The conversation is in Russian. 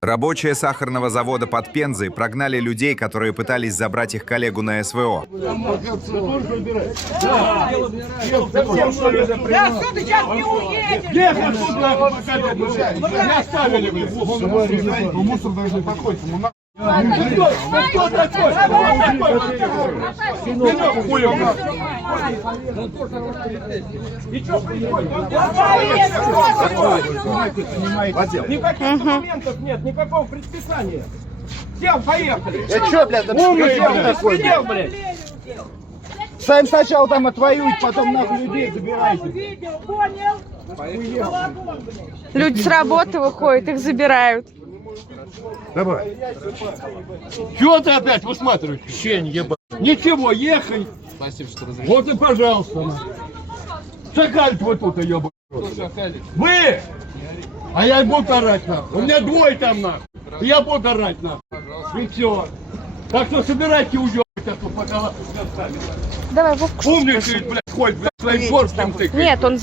Рабочие сахарного завода под Пензой прогнали людей, которые пытались забрать их коллегу на СВО. Да, что ты сейчас не уедешь? Не оставили вы. Мусор должен подходить. Кто такой? Никаких документов нет, никакого предписания. Всем поехали. Это что, блядь, умный такой? Сидел, блядь. Сами сначала там отвоюют, потом нахуй людей забирайте. Видел, понял? Люди с работы выходят, их забирают. Давай. Чего ты опять высматриваешь? Щень, ебать. Ничего, ехай. Спасибо, что разрешили. Вот и пожалуйста. Шакалить вот тут, ебать. Вы! А я буду орать нахуй. У меня двое там нахуй. Я буду орать нахуй. И все. Так что собирайте уебать, пока вас не оставили. Давай, Вовка, что Умничает, блядь, хоть, блядь, своим корпусом тыкает. Нет, он